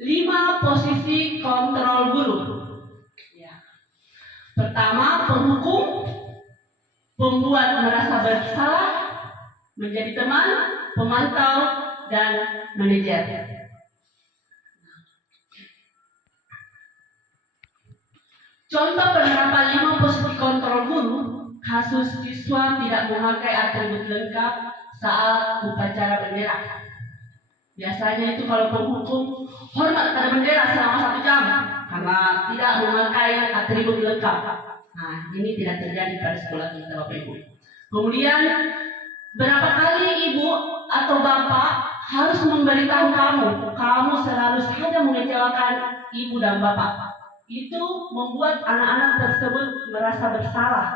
5 posisi kontrol guru. Ya. Pertama, penghukum, pembuat merasa bersalah, menjadi teman, pemantau, dan manajer. Contoh penerapan 5 posisi kontrol guru, kasus siswa tidak memakai atribut lengkap saat upacara bendera. Biasanya itu kalau penghukum hormat pada bendera selama 1 jam karena tidak memakai atribut lengkap. Nah, ini tidak terjadi pada sekolah kita, Bapak Ibu. Kemudian berapa kali ibu atau bapak harus memberitahu kamu selalu saja mengecewakan ibu dan bapak. Itu membuat anak-anak tersebut merasa bersalah.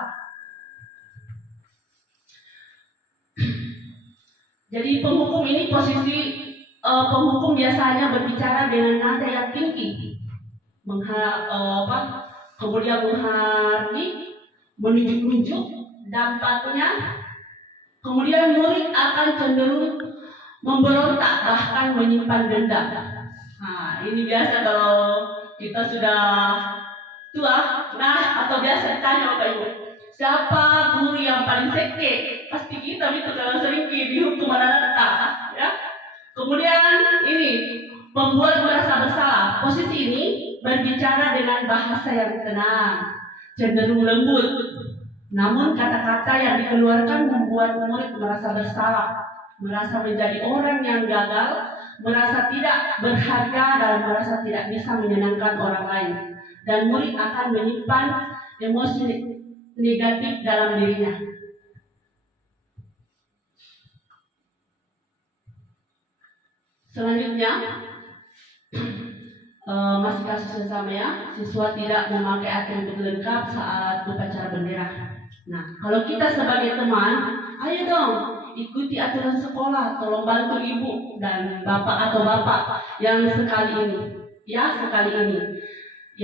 Jadi penghukum ini penghukum biasanya berbicara dengan nada yang tinggi, kemudian menghardik, menunjuk-nunjuk dampaknya. Kemudian murid akan cenderung memberontak, bahkan menyimpan dendam. Nah, ini biasa kalau kita sudah tua, atau biasa ditanya Bapak Ibu, siapa guru yang paling sekte? Pasti kita itu kalau sering dihukum anak-anak, ya. Kemudian ini membuat merasa bersalah. Posisi ini berbicara dengan bahasa yang tenang, cenderung lembut. Namun kata-kata yang dikeluarkan membuat murid merasa bersalah, merasa menjadi orang yang gagal, merasa tidak berharga, dan merasa tidak bisa menyenangkan orang lain. Dan murid akan menyimpan emosi negatif dalam dirinya. Selanjutnya, masih kasus yang sama ya, siswa tidak memakai atribut lengkap saat upacara bendera. Nah, kalau kita sebagai teman, ayo dong ikuti aturan sekolah, tolong bantu ibu dan bapak atau bapak yang sekali ini. Ya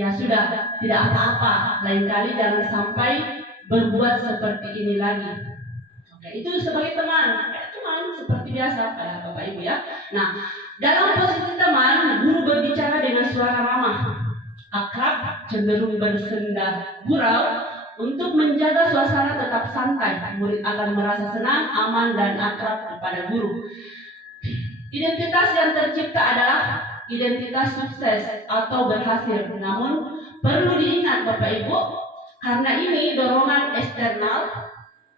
sudah, tidak apa-apa, lain kali jangan sampai berbuat seperti ini lagi. Oke, itu sebagai teman seperti biasa pada Bapak Ibu ya. Nah, dalam posisi teman, guru berbicara dengan suara ramah, akrab, cenderung bersenda gurau untuk menjaga suasana tetap santai. Murid akan merasa senang, aman, dan akrab kepada guru. Identitas yang tercipta adalah identitas sukses atau berhasil. Namun perlu diingat Bapak Ibu, karena ini dorongan eksternal,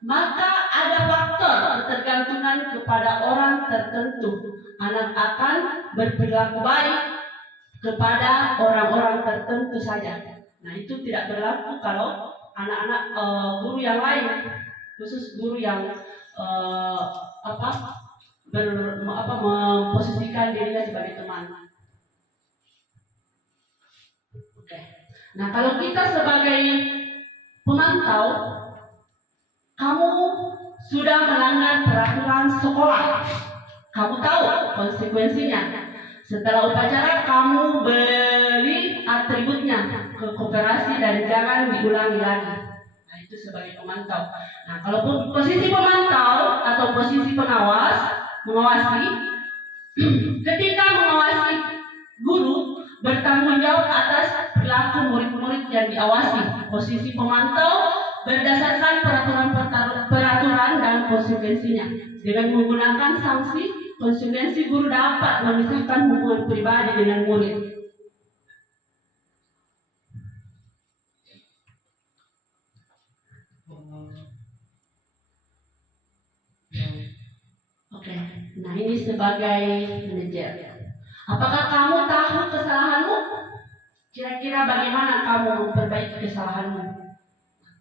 maka ada faktor ketergantungan kepada orang tertentu. Anak akan berperilaku baik kepada orang-orang tertentu saja. Nah, itu tidak berlaku kalau anak-anak guru yang lain, khusus guru yang memposisikan dirinya sebagai teman. Oke. Nah, kalau kita sebagai pemantau, kamu sudah melanggar peraturan sekolah, kamu tahu konsekuensinya. Setelah upacara kamu beli atributnya ke koperasi dan jangan diulangi lagi. Nah, itu sebagai pemantau. Nah, kalau posisi pemantau atau posisi mengawasi, ketika mengawasi, guru bertanggung jawab atas perilaku murid-murid yang diawasi. Posisi pemantau berdasarkan peraturan dan konsekuensinya. Dengan menggunakan sanksi, konsekuensi guru dapat memisahkan hubungan pribadi dengan murid. Oke, nah ini sebagai manajer. Apakah kamu tahu kesalahanmu? Kira-kira bagaimana kamu memperbaiki kesalahanmu?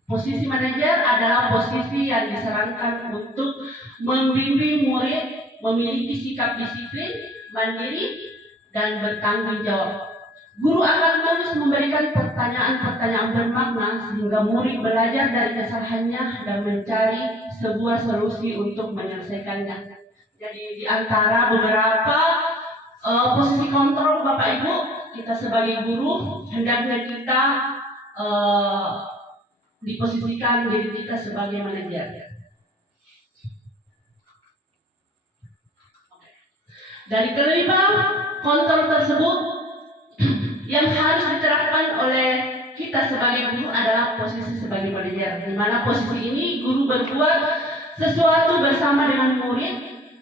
Posisi manajer adalah posisi yang disarankan untuk membimbing murid memiliki sikap disiplin, mandiri, dan bertanggung jawab. Guru akan terus memberikan pertanyaan-pertanyaan bermakna sehingga murid belajar dari kesalahannya dan mencari sebuah solusi untuk menyelesaikannya. Jadi di antara beberapa posisi kontrol Bapak Ibu, kita sebagai guru hendaknya kita diposisikan diri kita sebagai manajer. Dari kelima kontrol tersebut, yang harus diterapkan oleh kita sebagai guru adalah posisi sebagai manajer, di mana posisi ini guru berbuat sesuatu bersama dengan murid,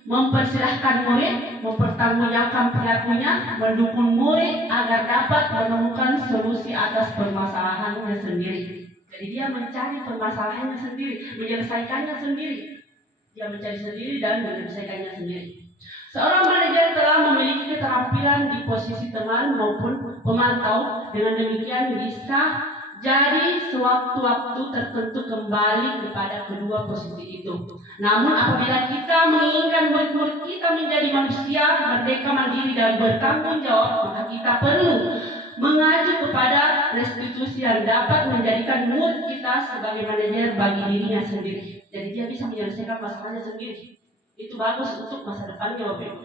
mempersilahkan murid, mempertanggungjawabkan perilakunya, mendukung murid agar dapat menemukan solusi atas permasalahannya sendiri. Jadi dia mencari permasalahannya sendiri, menyelesaikannya sendiri. Dia mencari sendiri dan menyelesaikannya sendiri. Seorang manajer telah memiliki keterampilan di posisi teman maupun pemantau. Dengan demikian bisa jadi sewaktu-waktu tertentu kembali kepada kedua posisi itu. Namun apabila kita menginginkan murid-murid kita menjadi manusia merdeka, mandiri dan bertanggung jawab, maka kita perlu mengacu kepada restitusi yang dapat menjadikan murid kita sebagai manajer bagi dirinya sendiri. Jadi dia bisa menyelesaikan masalahnya sendiri. Itu bagus untuk masa depannya, Bapak Ibu.